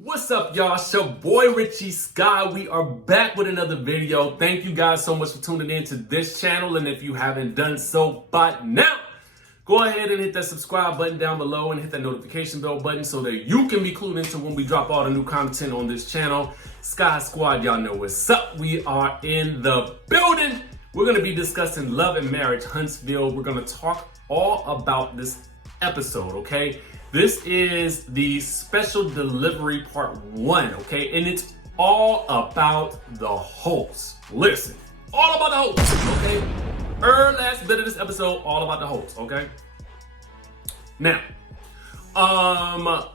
What's up, y'all? It's your boy Richie Sky. We are back with another video. Thank you guys so much for tuning in to this channel. And if you haven't done so by now, go ahead and hit that subscribe button down below and hit that notification bell button so that you can be clued into when we drop all the new content on this channel. Sky Squad, y'all know what's up. We are in the building. We're going to be discussing Love and Marriage Huntsville. We're going to talk all about this episode, okay? This is the special delivery part 1, okay? And it's all about the Holts. Listen, all about the Holts, okay? Last bit of this episode, all about the Holts, okay? Now, not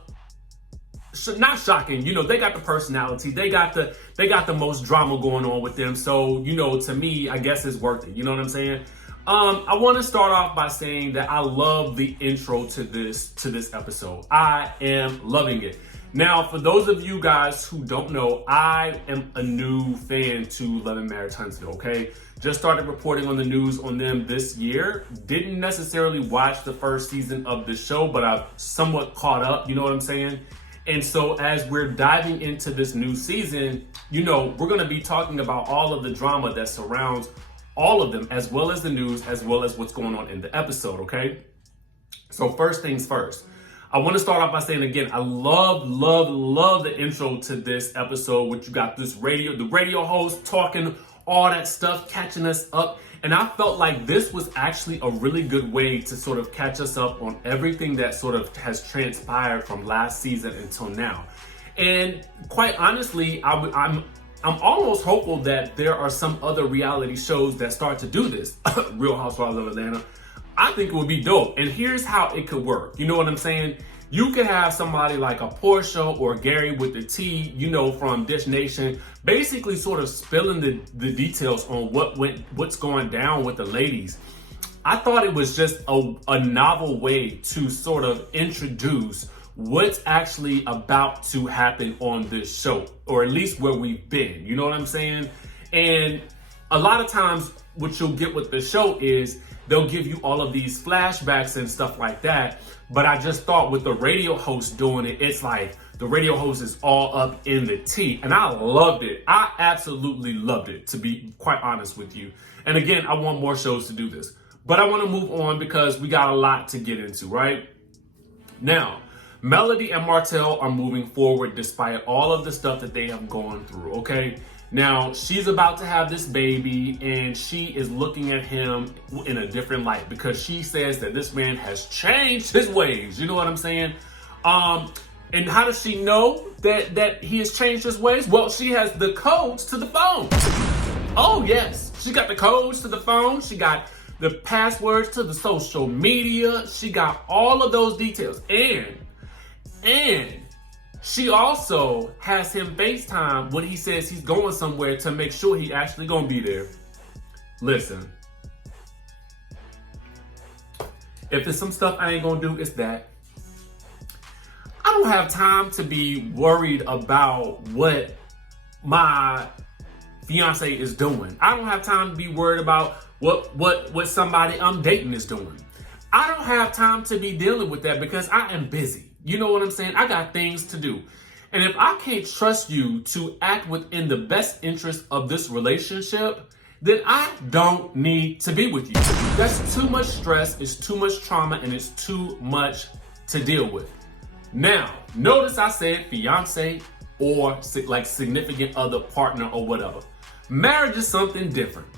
shocking, you know, they got the personality, they got the most drama going on with them. So, you know, to me, I guess it's worth it. You know what I'm saying? I want to start off by saying that I love the intro to this episode. I am loving it. Now, for those of you guys who don't know, I am a new fan to Love and Marriage Huntsville, okay? Just started reporting on the news on them this year. Didn't necessarily watch the first season of the show, but I've somewhat caught up, you know what I'm saying? And so as we're diving into this new season, you know, we're going to be talking about all of the drama that surrounds all of them, as well as the news, as well as what's going on in the episode, okay? So first things first, I want to start off by saying again, I love the intro to this episode, which you got the radio host talking all that stuff, catching us up. And I felt like this was actually a really good way to sort of catch us up on everything that sort of has transpired from last season until now. And quite honestly, I'm almost hopeful that there are some other reality shows that start to do this. Real Housewives of Atlanta. I think it would be dope. And here's how it could work. You know what I'm saying? You could have somebody like a Porsha or Gary with the T, you know, from Dish Nation, basically sort of spilling the details on what's going down with the ladies. I thought it was just a novel way to sort of introduce what's actually about to happen on this show, or at least where we've been, you know what I'm saying? And a lot of times what you'll get with the show is they'll give you all of these flashbacks and stuff like that. But I just thought with the radio host doing it, it's like the radio host is all up in the tea. And I loved it. I absolutely loved it, to be quite honest with you. And again, I want more shows to do this. But I want to move on because we got a lot to get into, right? Now, Melody and Martel are moving forward despite all of the stuff that they have gone through, okay? Now, she's about to have this baby and she is looking at him in a different light because she says that this man has changed his ways. You know what I'm saying? And how does she know that he has changed his ways? Well, she has the codes to the phone. Oh, yes. She got the codes to the phone. She got the passwords to the social media. She got all of those details. And she also has him FaceTime when he says he's going somewhere to make sure he actually gonna be there. Listen, if there's some stuff I ain't gonna do, it's that. I don't have time to be worried about what my fiance is doing. I don't have time to be worried about what somebody I'm dating is doing. I don't have time to be dealing with that because I am busy. You know what I'm saying? I got things to do. And if I can't trust you to act within the best interest of this relationship, then I don't need to be with you. That's too much stress, it's too much trauma, and it's too much to deal with. Now, notice I said fiance or like significant other, partner, or whatever. Marriage is something different.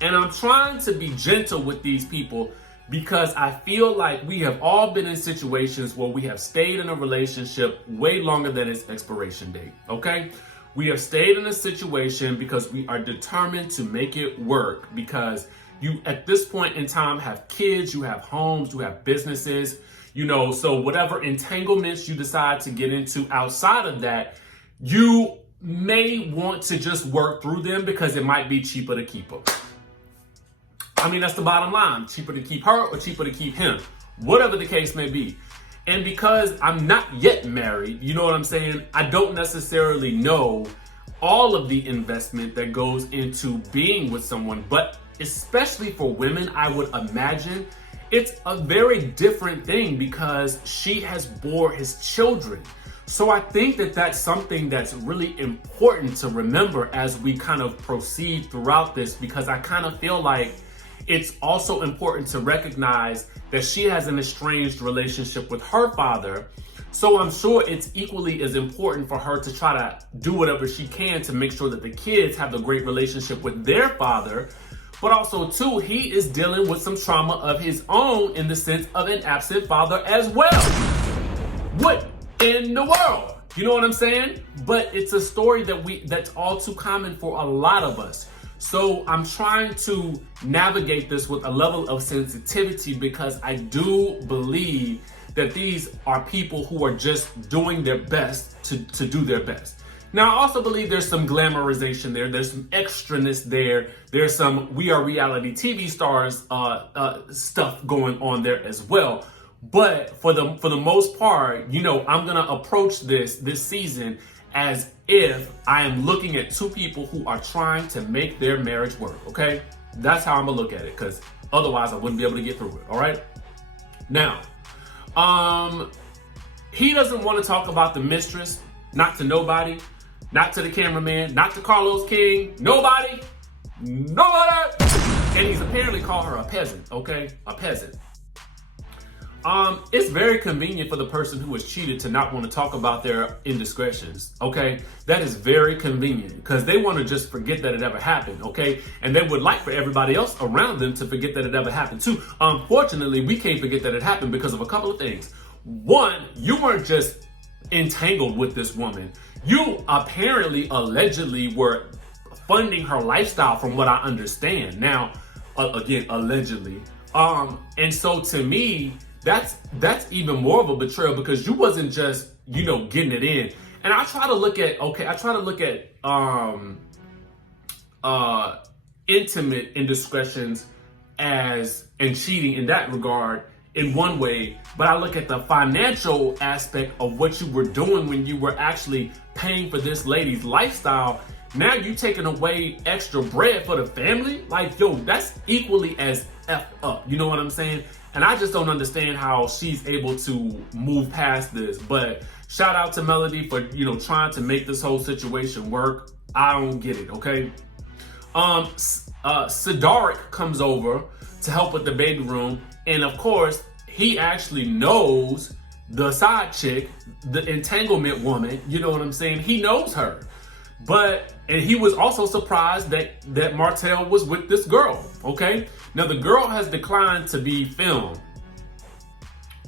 And I'm trying to be gentle with these people because I feel like we have all been in situations where we have stayed in a relationship way longer than its expiration date, okay? We have stayed in a situation because we are determined to make it work because you, at this point in time, have kids, you have homes, you have businesses, you know, so whatever entanglements you decide to get into outside of that, you may want to just work through them because it might be cheaper to keep them. I mean, that's the bottom line. Cheaper to keep her or cheaper to keep him. Whatever the case may be. And because I'm not yet married, you know what I'm saying? I don't necessarily know all of the investment that goes into being with someone. But especially for women, I would imagine it's a very different thing because she has bore his children. So I think that that's something that's really important to remember as we kind of proceed throughout this, because I kind of feel like it's also important to recognize that she has an estranged relationship with her father. So I'm sure it's equally as important for her to try to do whatever she can to make sure that the kids have a great relationship with their father. But also, too, he is dealing with some trauma of his own in the sense of an absent father as well. What in the world? You know what I'm saying? But it's a story that's all too common for a lot of us. So I'm trying to navigate this with a level of sensitivity, because I do believe that these are people who are just doing their best to do their best. Now, I also believe there's some glamorization there. There's some extraness there. There's some we are reality TV stars stuff going on there as well. But for the most part, you know, I'm gonna approach this season as if I am looking at two people who are trying to make their marriage work. Okay, that's how I'm gonna look at it, because otherwise I wouldn't be able to get through it. All right. Now, he doesn't want to talk about the mistress, not to nobody, not to the cameraman, not to Carlos King, nobody. And he's apparently called her a peasant, okay? A peasant. It's very convenient for the person who was cheated to not want to talk about their indiscretions, okay? That is very convenient, because they want to just forget that it ever happened, okay? And they would like for everybody else around them to forget that it ever happened too. Unfortunately, we can't forget that it happened because of a couple of things. One, you weren't just entangled with this woman. You apparently, allegedly were funding her lifestyle, from what I understand. Now, again, allegedly. And so to me, that's even more of a betrayal, because you wasn't just, you know, getting it in. And I try to look at intimate indiscretions and cheating in that regard in one way, but I look at the financial aspect of what you were doing when you were actually paying for this lady's lifestyle. Now you taking away extra bread for the family? Like, yo, that's equally as effed up. You know what I'm saying? And I just don't understand how she's able to move past this. But shout out to Melody for, you know, trying to make this whole situation work. I don't get it, okay? Sidaric comes over to help with the baby room. And of course, he actually knows the side chick, the entanglement woman. You know what I'm saying? He knows her. And he was also surprised that Martel was with this girl, okay? Now, the girl has declined to be filmed.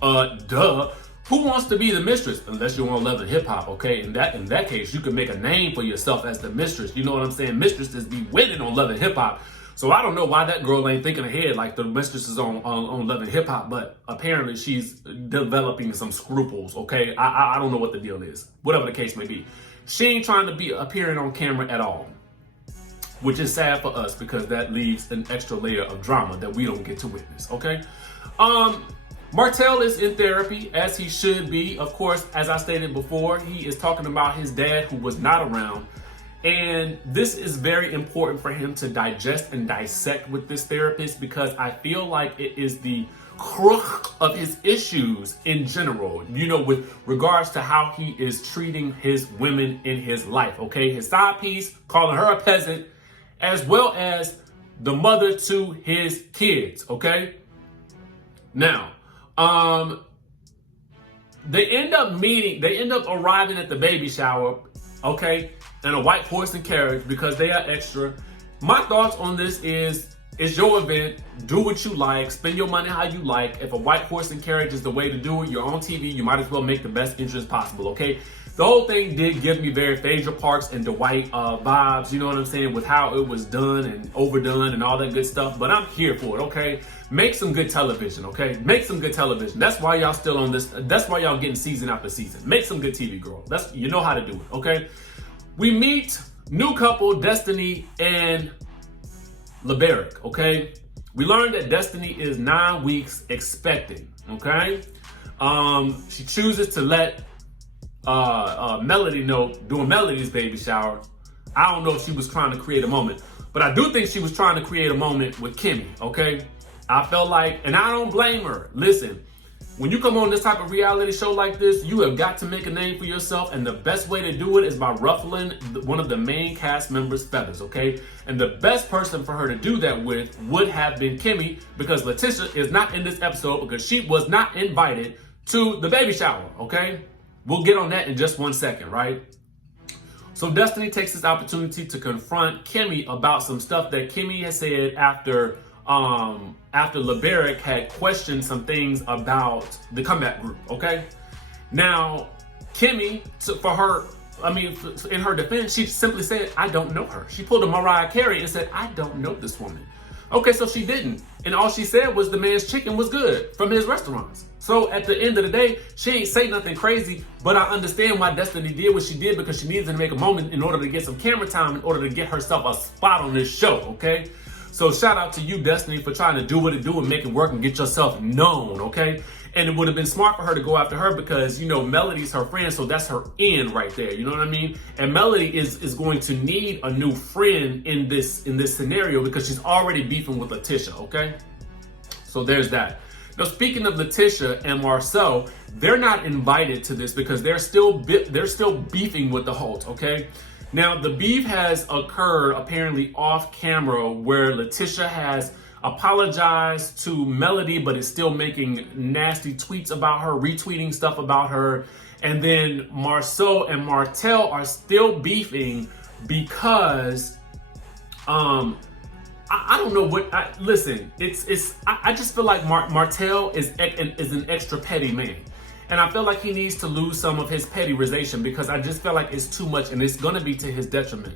Who wants to be the mistress? Unless you're on Love and Hip Hop, okay? In that case, you can make a name for yourself as the mistress. You know what I'm saying? Mistresses be winning on Love and Hip Hop. So I don't know why that girl ain't thinking ahead like the mistress is on Love and Hip Hop, but apparently she's developing some scruples, okay? I don't know what the deal is. Whatever the case may be. She ain't trying to be appearing on camera at all, which is sad for us, because that leaves an extra layer of drama that we don't get to witness, okay? Martel is in therapy, as he should be. Of course, as I stated before, he is talking about his dad who was not around. And this is very important for him to digest and dissect with this therapist, because I feel like it is the crook of his issues in general, you know, with regards to how he is treating his women in his life, okay? His side piece, calling her a peasant, as well as the mother to his kids, okay? Now, they end up arriving at the baby shower, okay, in a white horse and carriage, because they are extra. My thoughts on this is, it's your event. Do what you like. Spend your money how you like. If a white horse and carriage is the way to do it, you're on TV, you might as well make the best interest possible, okay? The whole thing did give me very Phaedra Parks and Dwight vibes, you know what I'm saying, with how it was done and overdone and all that good stuff, but I'm here for it, okay? Make some good television, okay? Make some good television. That's why y'all still on this. That's why y'all getting season after season. Make some good TV, girl. You know how to do it, okay? We meet new couple, Destiny and LeBaric, okay? We learned that Destiny is 9 weeks expecting, okay? She chooses to let Melody know during Melody's baby shower. I don't know if she was trying to create a moment, but I do think she was trying to create a moment with Kimmy, okay? I felt like, and I don't blame her. Listen, When you come on this type of reality show like this, you have got to make a name for yourself, and the best way to do it is by ruffling one of the main cast members' feathers, okay? And the best person for her to do that with would have been Kimmy, because Letitia is not in this episode because she was not invited to the baby shower, okay? We'll get on that in just 1 second, right? So Destiny takes this opportunity to confront Kimmy about some stuff that Kimmy has said after LeBaric had questioned some things about the comeback group, okay? Now, Kimmy, in her defense, she simply said, I don't know her. She pulled a Mariah Carey and said, I don't know this woman. Okay, so she didn't. And all she said was the man's chicken was good from his restaurants. So at the end of the day, she ain't say nothing crazy, but I understand why Destiny did what she did, because she needed to make a moment in order to get some camera time, in order to get herself a spot on this show, okay? So shout out to you, Destiny, for trying to do what it do and make it work and get yourself known, okay? And it would have been smart for her to go after her because, you know, Melody's her friend, so that's her in right there, you know what I mean? And Melody is going to need a new friend in this scenario because she's already beefing with Letitia, okay? So there's that. Now, speaking of Letitia and Marcel, they're not invited to this because they're still beefing with the Holt, okay? Now, the beef has occurred apparently off camera where Letitia has apologized to Melody, but is still making nasty tweets about her, retweeting stuff about her. And then Marcel and Martel are still beefing because, I don't know what, listen, I just feel like Martel is an extra petty man. And I feel like he needs to lose some of his pettyrization because I just feel like it's too much and it's gonna be to his detriment.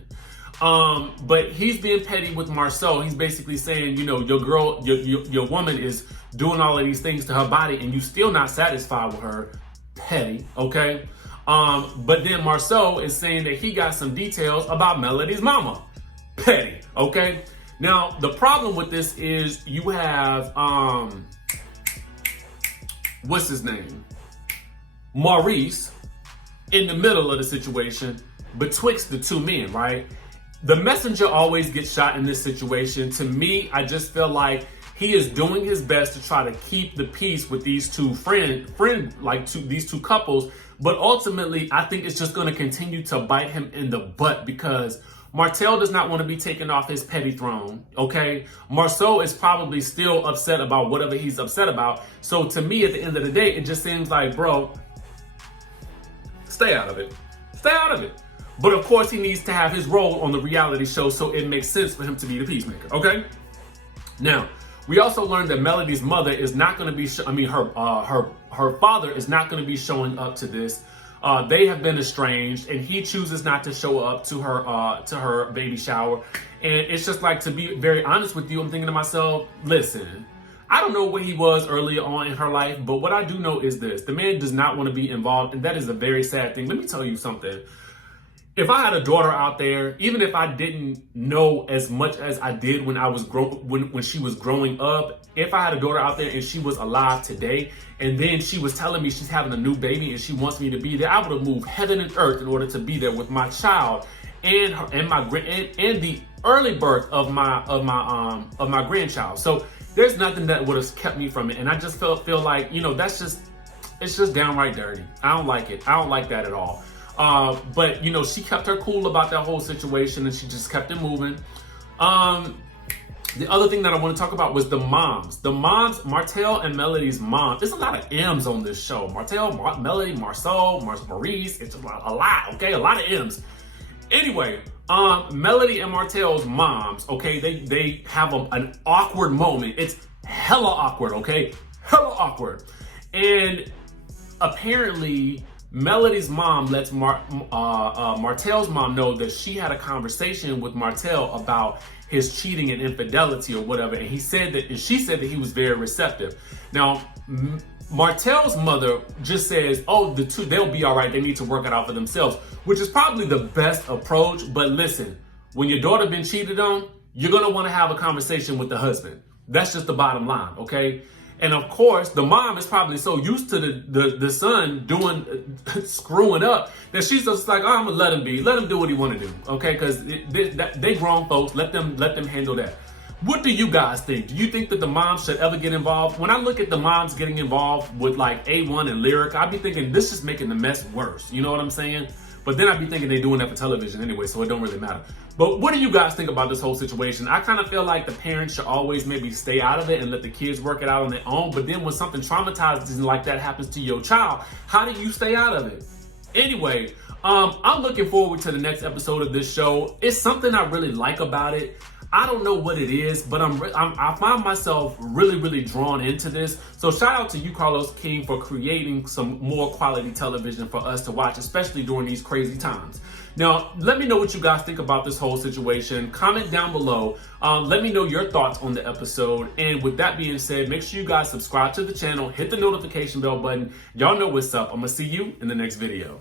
But he's being petty with Marcel. He's basically saying, you know, your woman is doing all of these things to her body and you still not satisfied with her. Petty, okay? But then Marcel is saying that he got some details about Melody's mama. Petty, okay? Now, the problem with this is you have, what's his name? Maurice in the middle of the situation betwixt the two men, right? The messenger always gets shot in this situation. To me, I just feel like he is doing his best to try to keep the peace with these two these two couples. But ultimately, I think it's just going to continue to bite him in the butt because Martel does not want to be taken off his petty throne, okay? Marceau is probably still upset about whatever he's upset about. So to me, at the end of the day, it just seems like, bro, stay out of it. Stay out of it. But of course, he needs to have his role on the reality show, so it makes sense for him to be the peacemaker, okay? Now, we also learned that Melody's mother is not going to be, her father is not going to be showing up to this. They have been estranged, and he chooses not to show up to her baby shower. And it's just like, to be very honest with you, I'm thinking to myself, listen, I don't know where he was earlier on in her life, but what I do know is this: the man does not want to be involved, and that is a very sad thing. Let me tell you something. If I had a daughter out there, even if I didn't know as much as I did when I was when she was growing up, if I had a daughter out there and she was alive today, and then she was telling me she's having a new baby and she wants me to be there, I would have moved heaven and earth in order to be there with my child and the early birth of my grandchild. So there's nothing that would have kept me from it, and I just feel like, you know, it's just downright dirty. I don't like it. I don't like that at all. But, you know, she kept her cool about that whole situation and she just kept it moving. The other thing that I want to talk about was the moms. The moms, Martel and Melody's mom. There's a lot of M's on this show. Martel, Melody, Marceau, Maurice. It's a lot, okay? A lot of M's. Anyway, Melody and Martel's moms, okay, they have an awkward moment. It's hella awkward, okay? Hella awkward. And apparently, Melody's mom lets Martel's mom know that she had a conversation with Martel about his cheating and infidelity or whatever, and she said that he was very receptive. Now, Martel's mother just says, "Oh, they'll be all right. They need to work it out for themselves," which is probably the best approach. But listen, when your daughter been cheated on, you're gonna want to have a conversation with the husband. That's just the bottom line, okay? And of course, the mom is probably so used to the son doing screwing up that she's just like, oh, I'm gonna let him do what he want to do, okay? Because they grown folks, let them handle that. What do you guys think? Do you think that the moms should ever get involved? When I look at the moms getting involved with like A1 and Lyric, I'd be thinking this is making the mess worse. You know what I'm saying? But then I'd be thinking they're doing that for television anyway, so it don't really matter. But what do you guys think about this whole situation? I kind of feel like the parents should always maybe stay out of it and let the kids work it out on their own. But then when something traumatizing like that happens to your child, how do you stay out of it? Anyway, I'm looking forward to the next episode of this show. It's something I really like about it. I don't know what it is, but I find myself really drawn into this. So shout out to you, Carlos King, for creating some more quality television for us to watch, especially during these crazy times. Now, let me know what you guys think about this whole situation. Comment down below. Let me know your thoughts on the episode. And with that being said, make sure you guys subscribe to the channel, hit the notification bell button. Y'all know what's up. I'm going to see you in the next video.